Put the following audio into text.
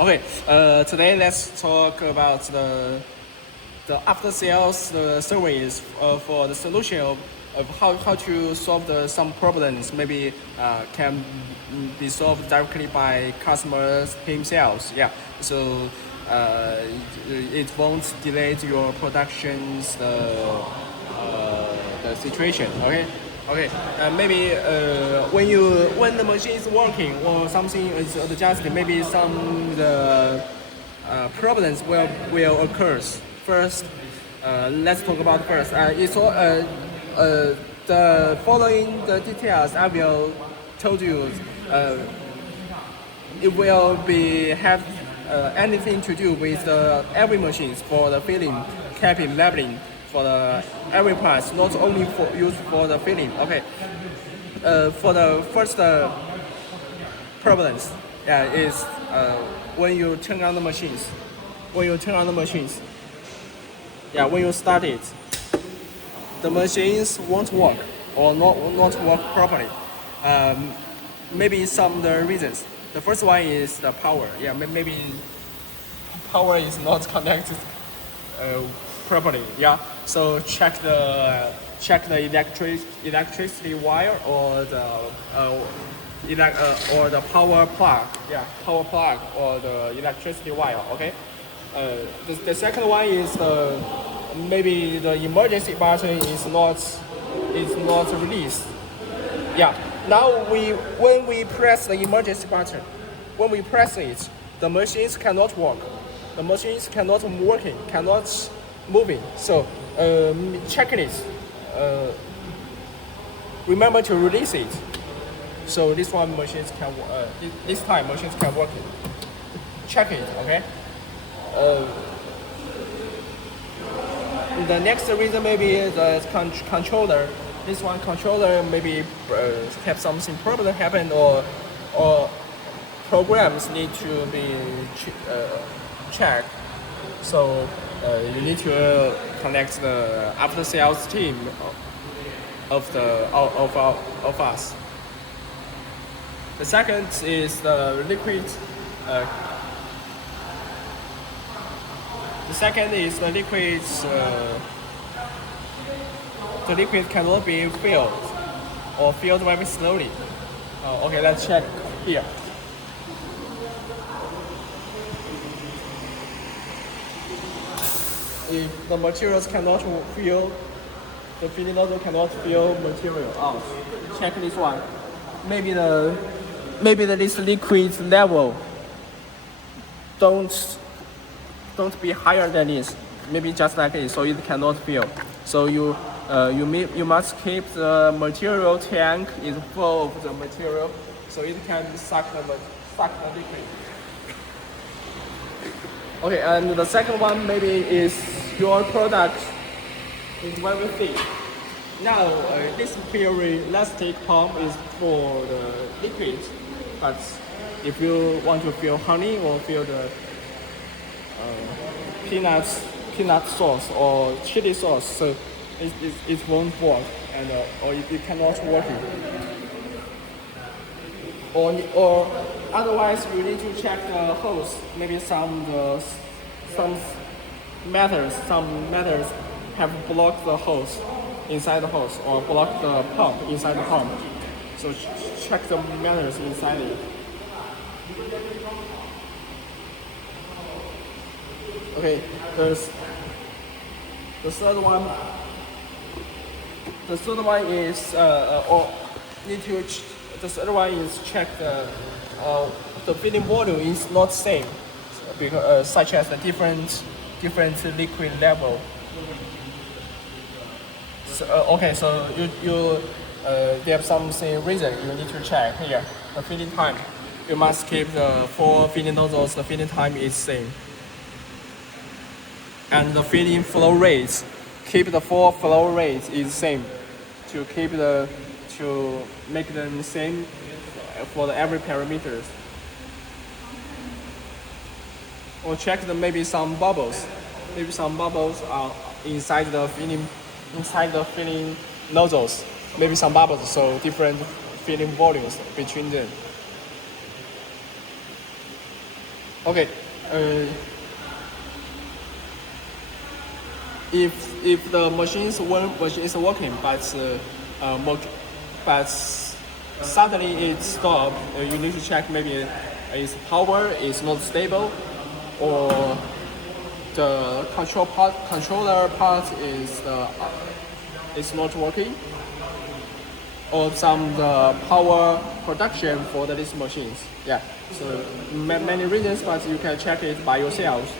Okay, today let's talk about the after sales service for the solution of how to solve some problems. Maybe can be solved directly by customers himself. Yeah, so it won't delay your production's the situation. Okay. Okay, maybe when the machine is working or something is adjusted, maybe some problems will occur. First, let's talk about first. It's all the following the details I will told you. It will be have anything to do with every machines for the filling, capping, labeling for the every parts, not only for use for the filling. Okay. For the first problems, yeah, is when you turn on the machines. When you turn on the machines, yeah, when you start it, the machines won't work or not work properly. Maybe some the reasons. The first one is the power. Yeah, maybe power is not connected properly. Yeah, so check the electricity wire or the power plug. Yeah, power plug or the electricity wire. Okay. The second one is maybe the emergency button is not released. Yeah. Now when we press the emergency button, when we press it, the machines cannot work. The machines cannot working, cannot moving. So check it. Remember to release it. So this one machines can this time machines can work it. Check it. Okay. The next reason maybe is the controller. This one controller maybe have something problem happen or programs need to be checked. So you need to connect the after sales team of us. The second is the liquid. The second is the liquid. The liquid cannot be filled or filled very slowly. Okay, let's check here. If the materials cannot fill, the filling nozzle cannot fill material out. Check this one. Maybe this liquid level don't be higher than this. Maybe just like this, so it cannot fill. So you must keep the material tank is full of the material, so it can suck the liquid. Okay, and the second one maybe is your product is very thick. Now this very elastic pump is for the liquid, but if you want to fill honey or fill the peanut sauce or chili sauce, so it won't work, and or it cannot work. Or otherwise you need to check the hose. Maybe some methods have blocked the hose inside the hose or blocked the pump inside the pump. So check the methods inside it. Okay, the third one is the third one is check the filling volume is not same, because such as the different liquid level. So, okay, so you have something reason you need to check here. The filling time, you must keep the 4 filling nozzles. The filling time is same, and the filling flow rates, keep the 4 flow rates is same, to make them same for the every parameters. Or check maybe some bubbles. Maybe some bubbles are inside the filling nozzles. Maybe some bubbles, so different filling volumes between them. Okay. If the machine is working, but suddenly it stopped, you need to check maybe its power is not stable, or the controller part is not working, or some the power production for these machines. Yeah. So many reasons, but you can check it by yourself.